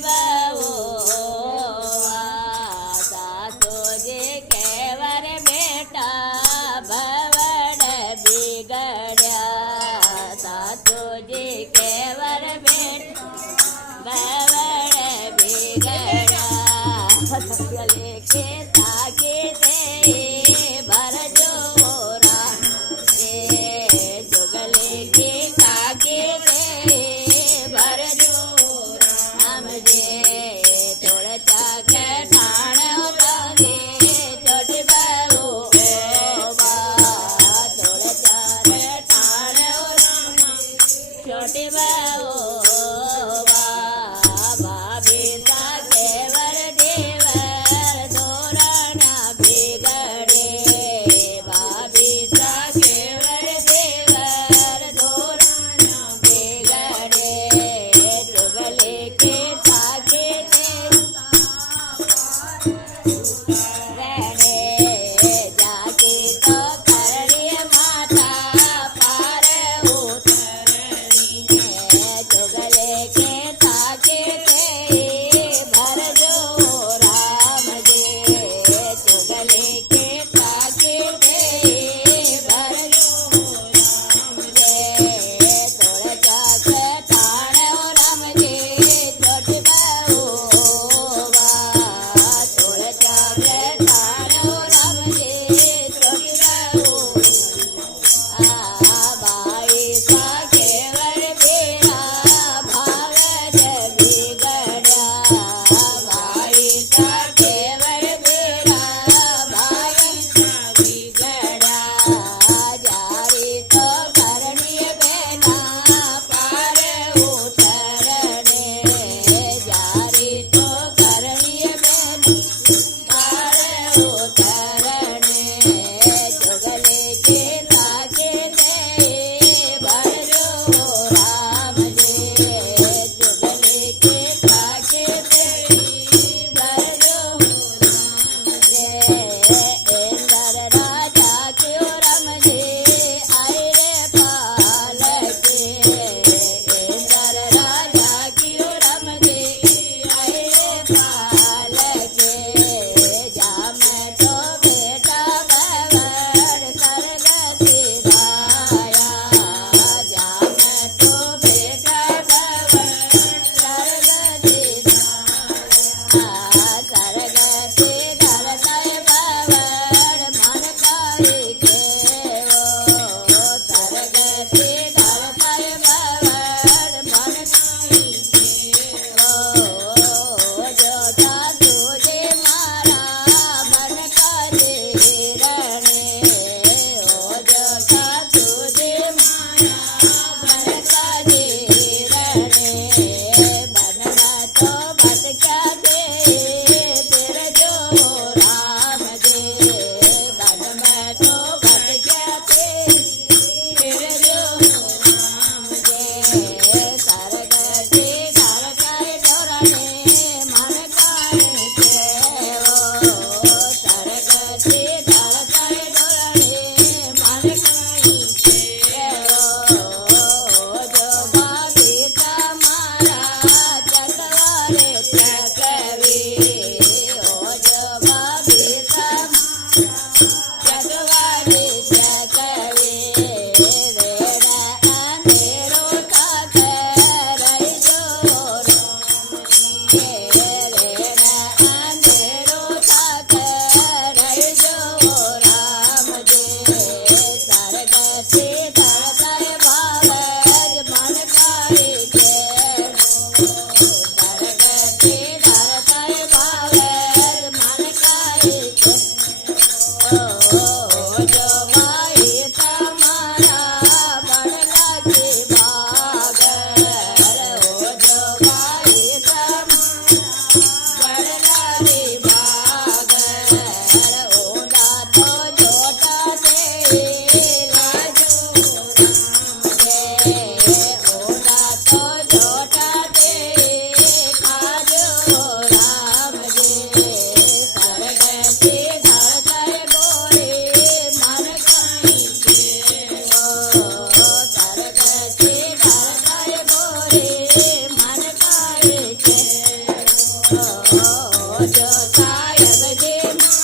બાવો સાસુજી કેવર બેટા ભવડ બિગડ્યા સાસુજી કેવર બેટા ભવડ બિગડ્યા ગલે કે તાગે દે ભરજો ગલે કે તાગે દે ભરજો રામજે થોડ ચાક ઠાણ પગે ચોટી બાવો થોડ ચાર ઠાણ ચોટી બાવો ભાભી સા કેવર દેવર ધોરણા બિગડે ભાભી સા કેવર દેવર ધોરણા બિગડે ચુગલે કે સાગે રહેણે જાગે તો કરણી માતા પાર ઉતરણી ચુગલે જગજે